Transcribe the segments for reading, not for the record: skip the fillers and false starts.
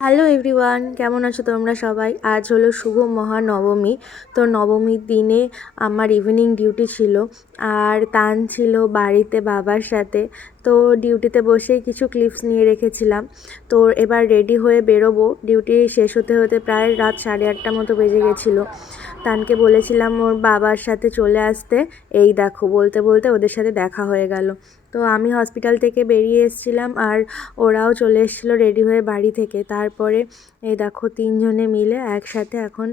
Hello everyone, কেমন আছো তোমরা সবাই? আজ হলো শুভ মহানবমী। তো নবমীর দিনে আমার ইভিনিং ডিউটি ছিল, আর তান ছিল বাড়িতে বাবার সাথে। তো ডিউটিতে বসেই কিছু ক্লিপস নিয়ে রেখেছিলাম। তো এবার রেডি হয়ে বেরোবো। ডিউটি শেষ হতে হতে প্রায় রাত 8:30 মতো বেজে গেছিলো। তানকে বলেছিলাম ওর বাবার সাথে চলে আসতে। এই দেখো, বলতে বলতে ওদের সাথে দেখা হয়ে গেল। তো আমি হসপিটাল থেকে বেরিয়ে এসেছিলাম, আর ওরাও চলে এসেছিলো রেডি হয়ে বাড়ি থেকে। তারপরে এই দেখো, তিনজনে মিলে একসাথে এখন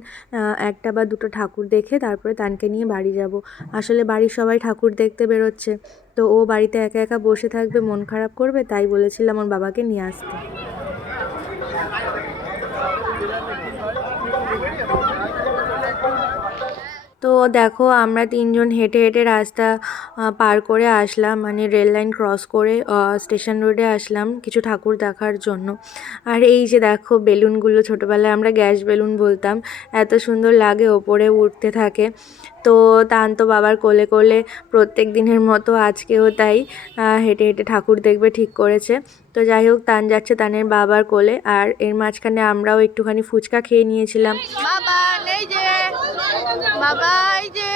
একটা বা দুটো ঠাকুর দেখে তারপরে তানকে নিয়ে বাড়ি যাব। আসলে বাড়ির সবাই ঠাকুর দেখতে বেরোচ্ছে, তো ও বাড়িতে একা একা বসে থাকবে, মন খারাপ করবে, তাই বলেছিলাম ওর বাবাকে নিয়ে আসতে। তো দেখো, আমরা তিনজন হেঁটে হেঁটে রাস্তা পার করে আসলাম, মানে রেল লাইন ক্রস করে স্টেশন রোডে আসলাম কিছু ঠাকুর দেখার জন্য। আর এই যে দেখো বেলুনগুলো, ছোটোবেলায় আমরা গ্যাস বেলুন বলতাম, এত সুন্দর লাগে, ওপরে উঠতে থাকে। তো তান তো বাবার কোলে কোলে প্রত্যেক দিনের মতো আজকেও তাই হেঁটে হেঁটে ঠাকুর দেখবে ঠিক করেছে। তো যাই হোক, তান যাচ্ছে তানের বাবার কোলে, আর এর মাঝখানে আমরাও একটুখানি ফুচকা খেয়ে নিয়েছিলাম। বাবা এই যে বাবা, এই যে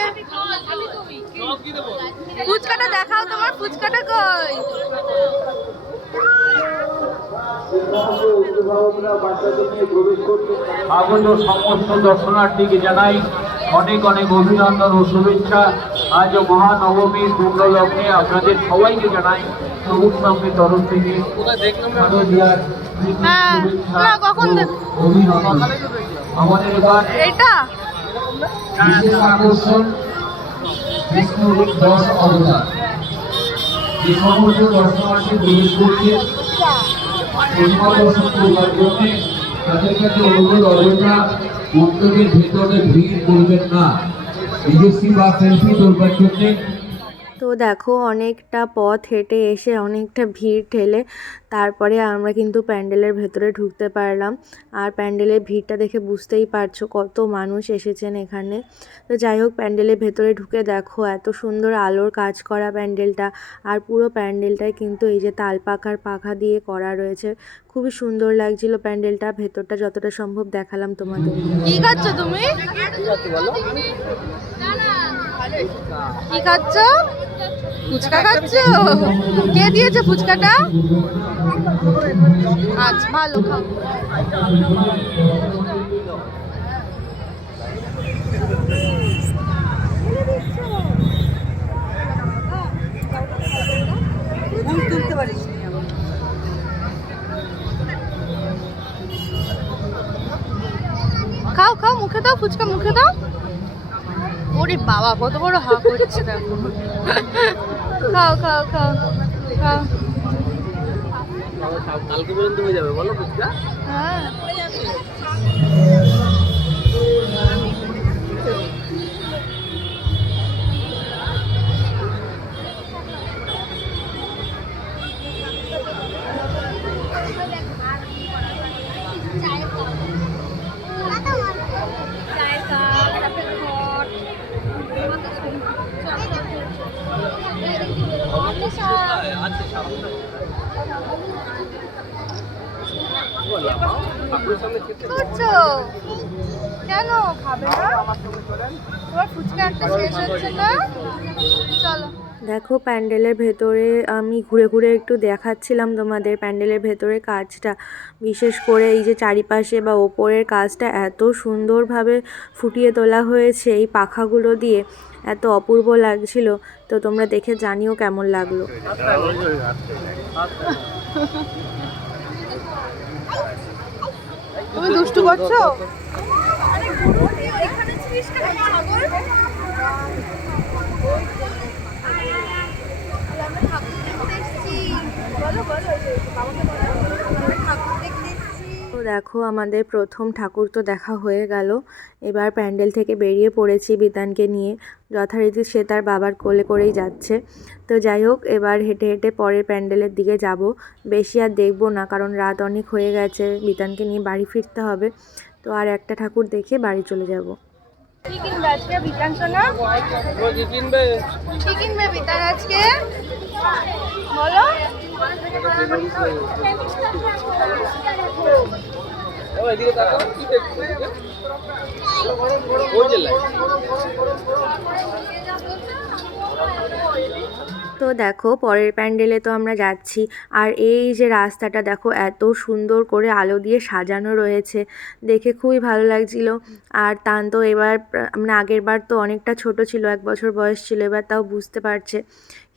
ফুচকাটা দেখাও, তোমার ফুচকাটা কই? আগত সমস্ত দর্শনার্থীকে জানাই অনেক অনেক অভিনন্দন ও শুভেচ্ছা। আজ মহানবমীর পূর্ণ লগ্নে আপনাদের সবাইকে জানাই সবুজ সংঘের তরফ থেকে অভিনন্দন। আমাদের এবার এটা বিশেষ আকর্ষণ বিষ্ণুর 10 অবতার। যে সমস্ত দর্শনার্থী প্রবেশ করছে প্রতিমা দর্শন করবার জন্য তাদের কাছে অনুরোধ, অযথা মণ্ডপের ভেতরে ভিড় করবেন না, নিজস্বী বা সেলফি তোলবার জন্য। তো দেখো, অনেকটা পথ হেঁটে এসে অনেকটা ভিড় ঠেলে তারপরে আমরা কিন্তু প্যান্ডেলের ভেতরে ঢুকতে পারলাম। আর প্যান্ডেলের ভিড়টা দেখে বুঝতেই পারছো কত মানুষ এসেছেন এখানে। তো যাই হোক, প্যান্ডেলের ভেতরে ঢুকে দেখো এত সুন্দর আলোর কাজ করা প্যান্ডেলটা। আর পুরো প্যান্ডেলটাই কিন্তু এই যে তাল পাখার পাখা দিয়ে করা রয়েছে। খুবই সুন্দর লাগছিল প্যান্ডেলটা, ভেতরটা যতটা সম্ভব দেখালাম তোমাদের। কি খাচ্ছ তুমি? কি খাচ্ছ? ফুচকা খাচ্ছ? কে দিয়েছে ফুচকাটা? আচ্ছা, ভালো, খাও। তুলতে পারিস খাও খাও, মুখে দাও, ফুচকা মুখে দাও। ওরে বাবা, কত বড় হা করছে দেখো। খাও খাও খাও খাও। কালকে পর্যন্ত হয়ে যাবে বলো ফুচকা? হ্যাঁ, করছো কেন? খাবে না? তোমার ফুচকা একটা শেষ হচ্ছে না? চলো। দেখো, প্যান্ডেলের ভেতরে আমি ঘুরে ঘুরে একটু দেখাচ্ছিলাম তোমাদের প্যান্ডেলের ভেতরে কাজটা। বিশেষ করে এই যে চারিপাশে বা ওপরের কাজটা এত সুন্দরভাবে ফুটিয়ে তোলা হয়েছে এই পাখাগুলো দিয়ে, এত অপূর্ব লাগছিল। তো তোমরা দেখে জানিও কেমন লাগলো। তুমি দুষ্টু করছো? তো দেখো, আমাদের প্রথম ঠাকুর তো দেখা হয়ে গেল। এবার প্যান্ডেল থেকে বেরিয়ে পড়েছি বিতানকে নিয়ে। যথারীতি সে তার বাবার কোলে করেই যাচ্ছে। তো যাই হোক, এবার হেঁটে হেঁটে পরের প্যান্ডেলের দিকে যাব। বেশি আর দেখবো না, কারণ রাত অনেক হয়ে গেছে, বিতানকে নিয়ে বাড়ি ফিরতে হবে। তো আর একটা ঠাকুর দেখে বাড়ি চলে যাব। কি কিনবে আজকে বিতান সোনা? কি কিনবে বিতান আজকে বলো? তো দেখো পরের প্যান্ডেলে তো আমরা যাচ্ছি, আর এই যে রাস্তাটা দেখো এত সুন্দর করে আলো দিয়ে সাজানো রয়েছে, দেখে খুবই ভালো লাগছিল। আর তান তো এবার মানে আগের বার তো অনেকটা ছোট ছিল, 1 বছর বয়স ছিল, এবার তাও বুঝতে পারছে,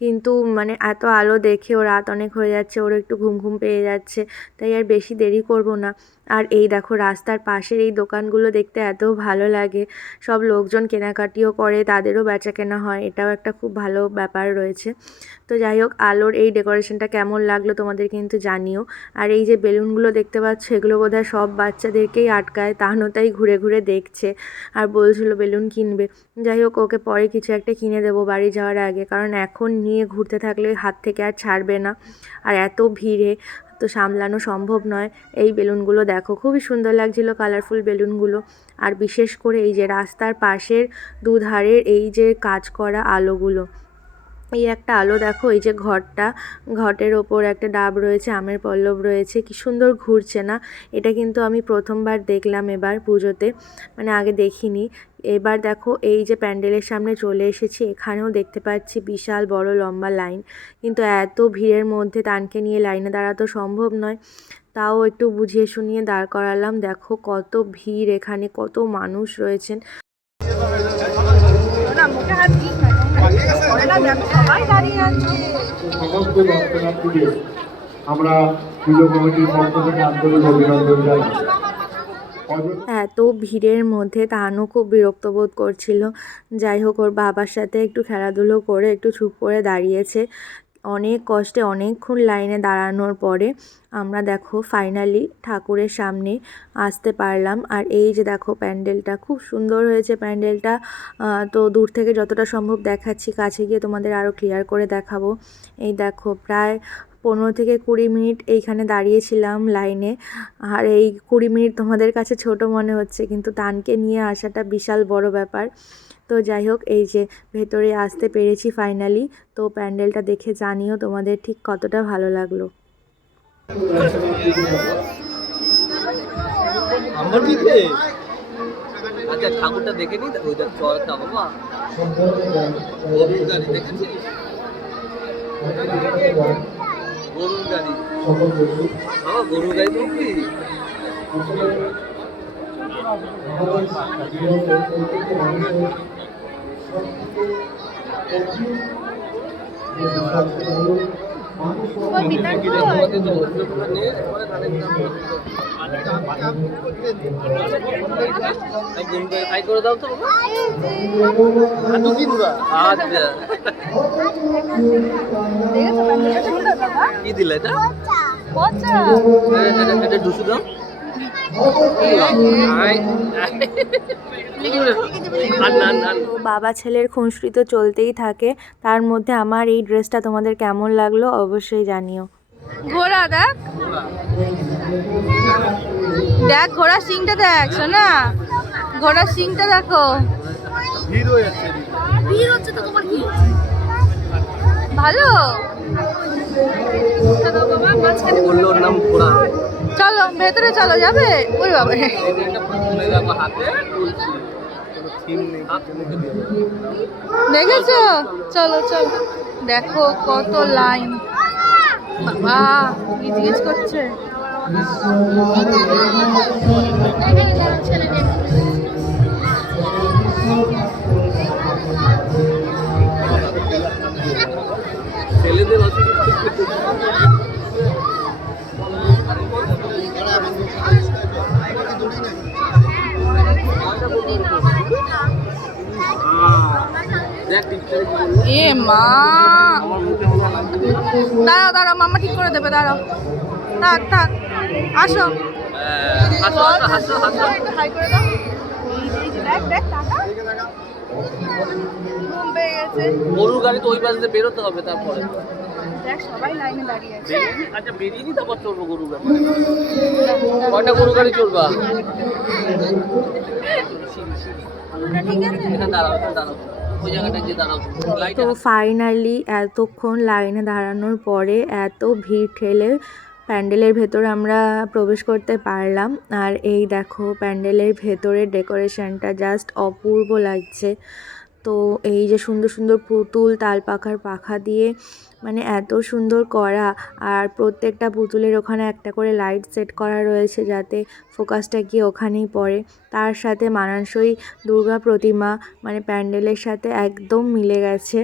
কিন্তু মানে এত আলো দেখে ও রাত অনেক হয়ে যাচ্ছে, ওর একটু ঘুম ঘুম পেয়ে যাচ্ছে, তাই আর বেশি দেরি করব না। আর এই দেখো রাস্তার পাশের এই দোকানগুলো দেখতে এত ভালো লাগে, সব লোকজন কেনাকাটিও করে, তাদেরও বেচা কেনা হয়, এটাও একটা খুব ভালো ব্যাপার রয়েছে। তো যাই হোক, আলোর এই ডেকোরেশনটা কেমন লাগলো তোমাদের কিন্তু জানিও। আর এই যে বেলুনগুলো দেখতে পাচ্ছ, এগুলো বোধহয় সব বাচ্চাদেরকেই আটকায়, তাহলে তাই ঘুরে ঘুরে দেখছে আর বলছিল বেলুন কিনবে। যাই হোক, ওকে পরে কিছু একটা কিনে দেবো বাড়ি যাওয়ার আগে, কারণ এখন নিয়ে ঘুরতে থাকলে হাত থেকে আর ছাড়বে না, আর এত ভিড়ে তো সামলানো সম্ভব নয়। এই বেলুনগুলো দেখো খুবই সুন্দর লাগছিল, কালারফুল বেলুনগুলো। আর বিশেষ করে এই যে রাস্তার পাশের দুধারের এই যে কাজ করা আলোগুলো, এই একটা আলো দেখো, এই যে ঘটের ওপর একটা ডাব রয়েছে, আমের পল্লব রয়েছে, কি সুন্দর ঘুরছে না। এটা কিন্তু আমি প্রথমবার দেখলাম এবার পুজোতে, মানে আগে দেখিনি। এবার দেখো এই যে প্যান্ডেলের সামনে চলে এসেছি, এখানেও দেখতে পাচ্ছি বিশাল বড় লম্বা লাইন, কিন্তু এত ভিড়ের মধ্যে তানকে নিয়ে লাইনে দাঁড়াতো সম্ভব নয়, তাও একটু বুঝিয়ে শুনিয়ে দাঁড় করালাম। দেখো কত ভিড় এখানে, কত মানুষ রয়েছেন। সমস্ত দর্শনার্থীদের আমরা পুজো কমিটির পক্ষ থেকে আন্তরিক অভিনন্দন জানাই। এত ভিড়ের মধ্যে তানও খুব বিরক্ত বোধ করছিল। যাই হোক, ওর বাবার সাথে একটু খেলাধুলো করে একটু চুপ করে দাঁড়িয়েছে। অনেক কষ্টে অনেকক্ষণ লাইনে দাঁড়ানোর পরে আমরা দেখো ফাইনালি ঠাকুরের সামনে আসতে পারলাম। আর এই যে দেখো প্যান্ডেলটা খুব সুন্দর হয়েছে, প্যান্ডেলটা তো দূর থেকে যতটা সম্ভব দেখাচ্ছি, কাছে গিয়ে তোমাদের আরও ক্লিয়ার করে দেখাবো। এই দেখো প্রায় 15 থেকে 20 মিনিট এইখানে দাঁড়িয়েছিলাম লাইনে, আর এই 20 মিনিট তোমাদের কাছে ছোট মনে হচ্ছে, কিন্তু তানকে নিয়ে আসাটা বিশাল বড় ব্যাপার। তো যাই হোক, এই যে ভেতরে আসতে পেরেছি ফাইনালি। তো প্যান্ডেলটা দেখে জানিও তোমাদের ঠিক কতটা ভালো লাগলো। আচ্ছা ঠাকুরটা দেখে নি, ওইটা চলটা বাবা গরুর গাড়ি দেখেছিস? গরুর গাড়ি বাবা, গরুর গাড়ি দেখবি? করে দাও তো আচ্ছা, কি দিলে এটা? এটা ঢুসু দাও। তো বাবা ছেলের খুনসুটি তো চলতেই থাকে, তার মধ্যে আমার এই ড্রেসটা তোমাদের কেমন লাগলো অবশ্যই জানিও। ঘোড়া দেখ দেখ, ঘোড়ার সিংটা দেখ শোনা, ঘোড়ার সিংটা দেখো। ভিড় হচ্ছে তো, তোমার কি ভালো? বললো ওর নাম ঘোড়া। চলো ভেতরে চলো, যাবে? ওই বাবা, দেখেছো? চলো চলো, দেখো কত লাইন, বাবা গিজ করছে। ছেলেদের এ মা, দাঁড়াও দাঁড়াও, মামা ঠিক করে দেবে, দাঁড়াও, থাক থাক, আসো হাই করে দাও। দেখ দেখ টাকা ঘুম পেয়ে গেছে। গরুর গাড়ি তো ওই পাশে বেরোতে হবে, তারপরে দেখ সবাই লাইনে দাঁড়িয়ে আছে। আচ্ছা বেরিয়ে নি, তারপর চলবো গরু গাড়ি। কয়টা গরু গাড়ি চলবা? ঠিক আছে, এখানে দাঁড়াও, এখানে দাঁড়াও, ওই জায়গাটা গিয়ে দাঁড়াও। তো ফাইনালি এতক্ষণ লাইনে দাঁড়ানোর পরে এত ভিড় ঠেলে প্যান্ডেলের ভেতরে আমরা প্রবেশ করতে পারলাম। আর এই দেখো প্যান্ডেলের ভেতরের ডেকোরেশনটা জাস্ট অপূর্ব লাগছে। তো এই যে সুন্দর সুন্দর পুতুল তালপাখার পাখা দিয়ে মানে এত সুন্দর করা, আর প্রত্যেকটা পুতুলের ওখানে একটা করে লাইট সেট করা রয়েছে যাতে ফোকাসটা গিয়ে ওখানেই পড়ে। তার সাথে মানানসই দুর্গা প্রতিমা মানে প্যান্ডেলের সাথে একদম মিলে গেছে।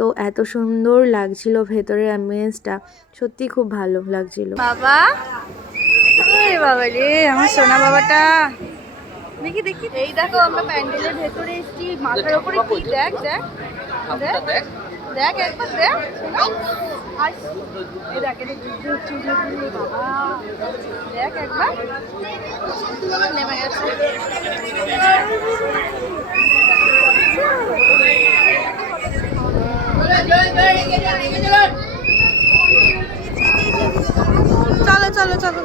তো এত সুন্দর লাগছিল ভেতরের অ্যাম্বিয়েন্সটা, সত্যি খুব ভালো লাগছিল। বাবা, ওরে বাবা রে, আমার সোনা বাবাটা। দেখি দেখি, এই দেখো আমরা প্যান্ডেলের ভেতরে এসেছি। মাথার উপরে কি দেখ দেখ দেখ দেখ একবার দেখ। আর এই দেখ, এটা যুদ্ধ হচ্ছে বাবা, দেখ একবার নেমে গেছে। চলো চলো চলো।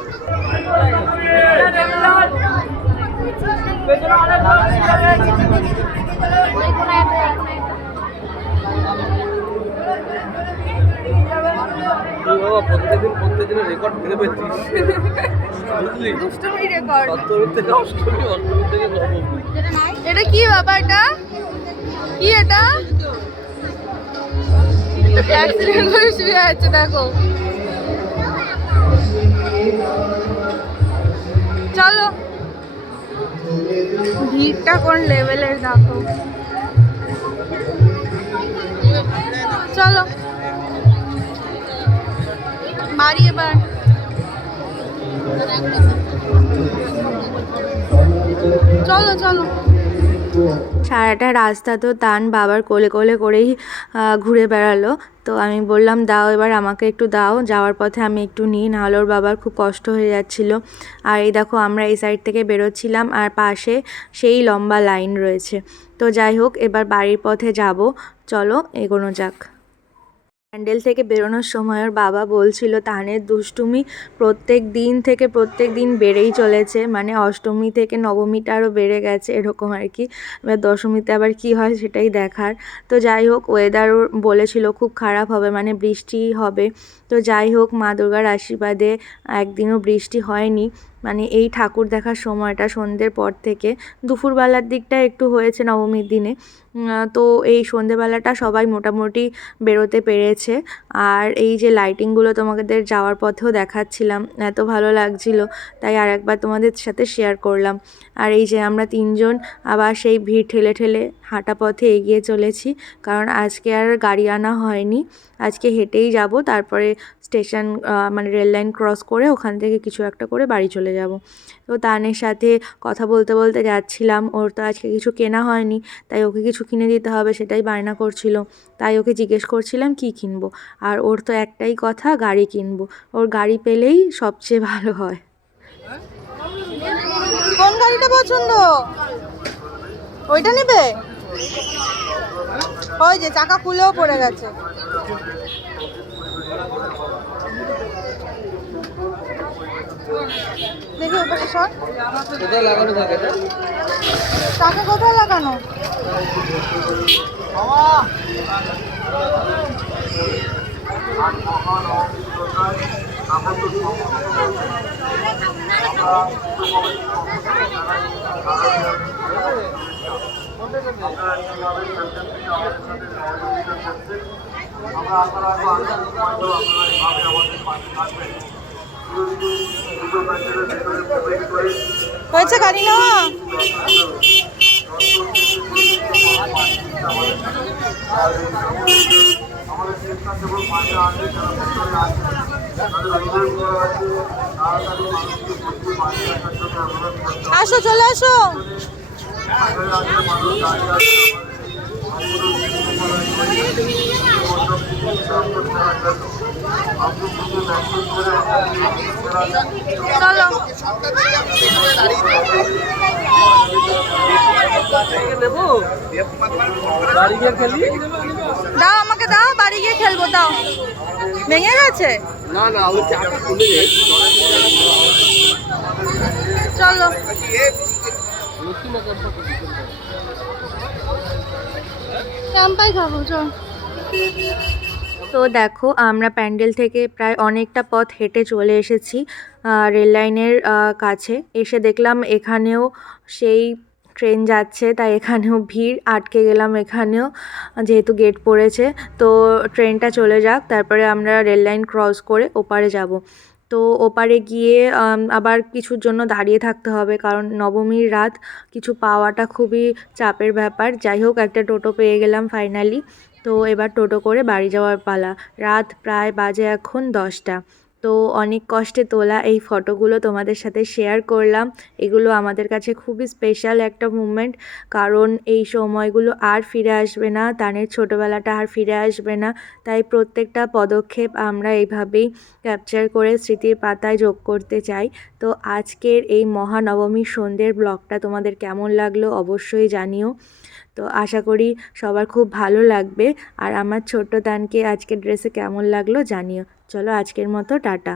বাবা প্রত্যেকদিন রেকর্ড ভেঙে পেয়েছিস, বুঝলি? দুষ্টুমি রেকর্ড। সপ্তমীর থেকে অষ্টমী, অষ্টমী থেকে নবমী। এটা কি বাবা? এটা কি? এটা অ্যাক্সিডেন্ট করে শুয়ে আছে দেখো। চলো, ভিড়টা কোন লেভেলের দেখো। চলো বাড়ি এবার। চলো চলো। সারাটা রাস্তা তো তান বাবার কোলে কোলে করেই ঘুরে বেড়ালো। তো আমি বললাম দাও এবার আমাকে একটু দাও, যাওয়ার পথে আমি একটু নিই, নাহলে ওর বাবার খুব কষ্ট হয়ে যাচ্ছিলো। আর এই দেখো আমরা এই সাইড থেকে বেরোচ্ছিলাম আর পাশে সেই লম্বা লাইন রয়েছে। তো যাই হোক এবার বাড়ির পথে যাব, চলো এগোনো যাক। প্যান্ডেল থেকে বেরোনোর সময় ওর বাবা বলছিল তানের দুষ্টুমি প্রত্যেক দিন বেড়েই চলেছে, মানে অষ্টমী থেকে নবমীটা আরও বেড়ে গেছে এরকম আর কি। এবার দশমীতে আবার কি হয় সেটাই দেখার। তো যাই হোক ওয়েদারও বলেছিল খুব খারাপ হবে, মানে বৃষ্টি হবে। তো যাই হোক মা দুর্গার আশীর্বাদে একদিনও বৃষ্টি হয়নি। মানে এই ঠাকুর দেখার সময়টা সন্ধ্যের পর থেকে দুপুরবেলার দিকটা একটু হয়েছে নবমীর দিনে। তো এই সন্ধ্যেবেলাটা সবাই মোটামুটি বেরোতে পেরেছে। আর এই যে লাইটিংগুলো তোমাদের যাওয়ার পথেও দেখাচ্ছিলাম, এত ভালো লাগছিল, তাই আর একবার তোমাদের সাথে শেয়ার করলাম। আর এই যে আমরা তিনজন আবার সেই ভিড় ঠেলে ঠেলে হাঁটা পথে এগিয়ে চলেছি, কারণ আজকে আর গাড়ি আনা হয়নি, আজকে হেঁটেই যাব। তারপরে স্টেশন মানে রেল লাইন ক্রস করে ওখান থেকে কিছু একটা করে বাড়ি চলে যাব। তো তানের সাথে কথা বলতে বলতে যাচ্ছিলাম, ওর তো আজকে কিছু কেনা হয়নি, তাই ওকে কিছু কিনে দিতে হবে সেটাই বায়না করছিল। তাই ওকে জিজ্ঞেস করছিলাম কি কিনবো, আর ওর তো একটাই কথা গাড়ি কিনবো, ওর গাড়ি পেলেই সবচেয়ে ভালো হয়। কোন গাড়িটা পছন্দ? ওইটা নেবে? ওই যে চাকা খুলেও পড়ে গেছে। দেখি ওপাশে সর। কোথায় লাগানো থাকে এটা? চাকা কোথায় লাগানো? হয়েছে গাড়ি না? আসো চলে আসো। চলো বাড়ি গিয়ে খেলি? দাও আমাকে দাও, বাড়ি গিয়ে খেলবো। দাও, ভেঙে গেছে? না না, ওই চাকা খুলে যায়। চলো ক্যাম্পাই খাবো, চল। তো দেখো আমরা প্যান্ডেল থেকে প্রায় অনেকটা পথ হেঁটে চলে এসেছি রেল লাইনের কাছে। এসে দেখলাম এখানেও সেই ট্রেন যাচ্ছে, তাই এখানেও ভিড়, আটকে গেলাম এখানেও যেহেতু গেট পড়েছে। তো ট্রেনটা চলে যাক, তারপরে আমরা রেল লাইন ক্রস করে ওপারে যাব। তো ওপারে গিয়ে আবার কিছুর জন্য দাঁড়িয়ে থাকতে হবে, কারণ নবমীর রাত কিছু পাওয়াটা খুবই চাপের ব্যাপার। যাই হোক, একটা টোটো পেয়ে গেলাম ফাইনালি। তো এবার টোটো করে বাড়ি যাওয়ার পালা। রাত প্রায় বাজে এখন 10টা। তো অনেক কষ্টে তোলা এই ফটোগুলো তোমাদের সাথে শেয়ার করলাম। এগুলো আমাদের কাছে খুবই স্পেশাল একটা মুমেন্ট, কারণ এই সময়গুলো আর ফিরে আসবে না, তানের ছোটোবেলাটা আর ফিরে আসবে না। তাই প্রত্যেকটা পদক্ষেপ আমরা এইভাবেই ক্যাপচার করে স্মৃতির পাতায় যোগ করতে চাই। তো আজকের এই মহানবমীর সন্ধ্যের ব্লগটা তোমাদের কেমন লাগলো অবশ্যই জানিও। তো আশা করি সবার খুব ভালো লাগবে। আর আমার ছোট্ট তানকে আজকের ড্রেসে কেমন লাগলো জানিও। চলো আজকের মতো টাটা।